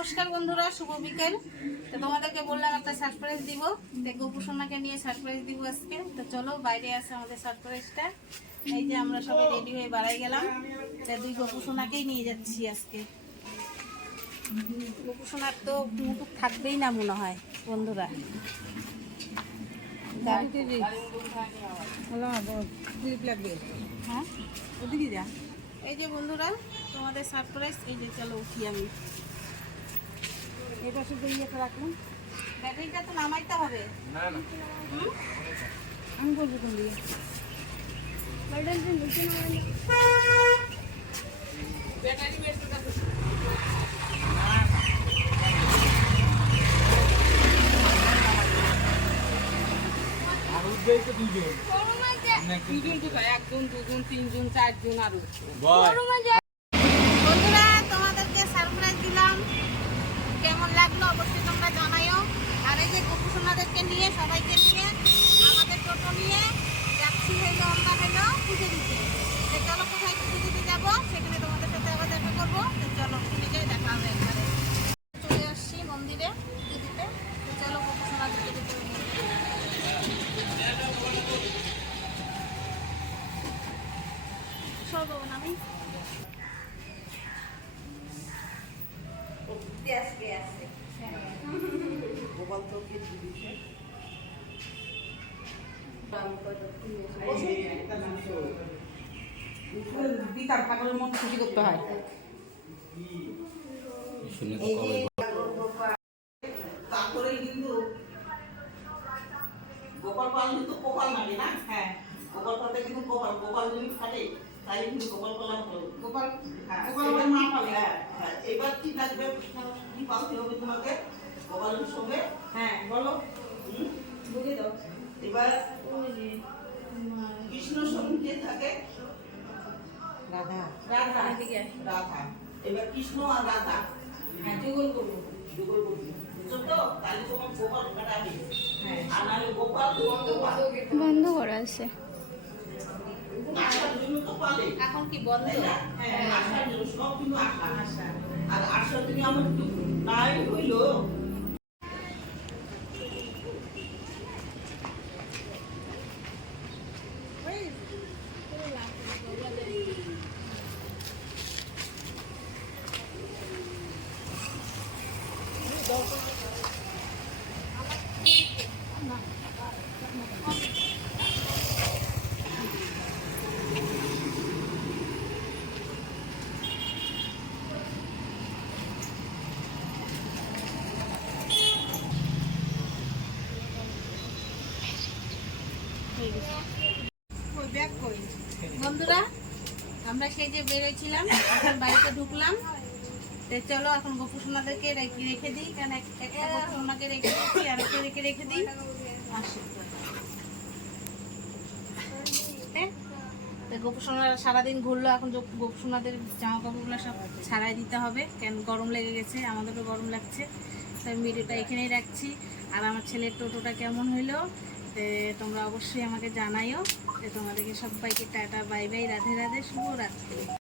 নমস্কার বন্ধুরা, শুভ বিকেল। তো তোমাদেরকে বললাম একটা সারপ্রাইজ দিব, গোপুসোনাকে নিয়ে সারপ্রাইজ দিব আজকে। তো চলো, বাইরে আছে আমাদের সারপ্রাইজটা। এই যে আমরা সবাই রেডি হয়ে বাড়াই গেলাম। তো দুই গোপুসোনাকেই নিয়ে যাচ্ছি আজকে। গোপুসোনার তো মুকুট থাকবেই না মনে হয় বন্ধুরা। হ্যাঁ, ওদিকে যা। এই যে বন্ধুরা তোমাদের সারপ্রাইজ। এই যে চলো উঠি আমি। এবার শুধু ইয়েটা রাখলাম, ব্যাটারিটা তো নামাইতে হবে। না না, আমি বলবো কোন দিয়ে ব্যাটারি নিচে নামাই না। ব্যাটারি বের করে দাও। আর উঠবেই তো দুইজন। দুজন কোথায়? একজন, দুজন, তিনজন, চারজন আরো। বন্ধুরা তোমাদেরকে সারপ্রাইজ দিলাম, কেমন লাগলো অবশ্যই তোমরা জানাইও। আর এই যে গোপুসোনাদেরকে নিয়ে, সবাইকে নিয়ে আমাদের টোটো নিয়ে যাচ্ছি হইলো, আমরা হইলো পুজো দিতে। তো চলো কোথায় পুজো দিতে যাবো সেখানে তোমাদের সাথে আবার দেখা করবো। তো চলো নিজেই দেখা হবে। একবারে চলে আসছি মন্দিরে পুজো দিতে। তো চলো গোপুসোনাদেরকে দিতে সব আমি তার পাগলের মন খুশি করতে হয়। তারপরে কিন্তু গোপাল পালন কিন্তু কপাল মানে না। হ্যাঁ, গোপাল পালতে কিন্তু গোপাল যদি ফাটে তাই কিন্তু গোপাল পালন হলো। গোপাল মা পালে। হ্যাঁ, এবার কি থাকবে, কি পালতে হবে তোমাকে গোপালের সঙ্গে? হ্যাঁ বলো, বুঝে দাও। এবার কৃষ্ণ সঙ্গে থাকে রাধা। রাধা রাধা। এবার কৃষ্ণ আর রাধা যুগল করবো, যুগল করবো। বুঝছো তো? তাহলে তোমার গোপাল কাটাবে। হ্যাঁ, আর নাহলে গোপাল বন্ধ করা আছে। আসার জন্য তো পালে এখন কি বন্ধ? হ্যাঁ, আসার জন্য সব কিন্তু আশা। আর আশা তুমি আমার নাই হইলো। বন্ধুরা আমরা সেই যে বেরোছিলাম, এখন বাড়িতে ঢুকলাম। চলো এখন গোপুসোনাদেরকে রেখে দিই, কেন একটা গোপুসোনাকে রেখে দিচ্ছি, আর একটা রেখে দিই। গোপুসোনারা সারাদিন ঘুরলো, এখন গোপুসোনাদের জামা কাপড়গুলো সব ছাড়াই দিতে হবে, কেন গরম লেগে গেছে, আমাদেরও গরম লাগছে। তাই ভিডিওটা এখানেই রাখছি। আর আমার ছেলের টোটোটা কেমন হইলো তোমরা অবশ্যই আমাকে জানাইও। তোমাদেরকে সবাইকে tata, bye bye, Radhe Radhe, শুভ রাত্রি।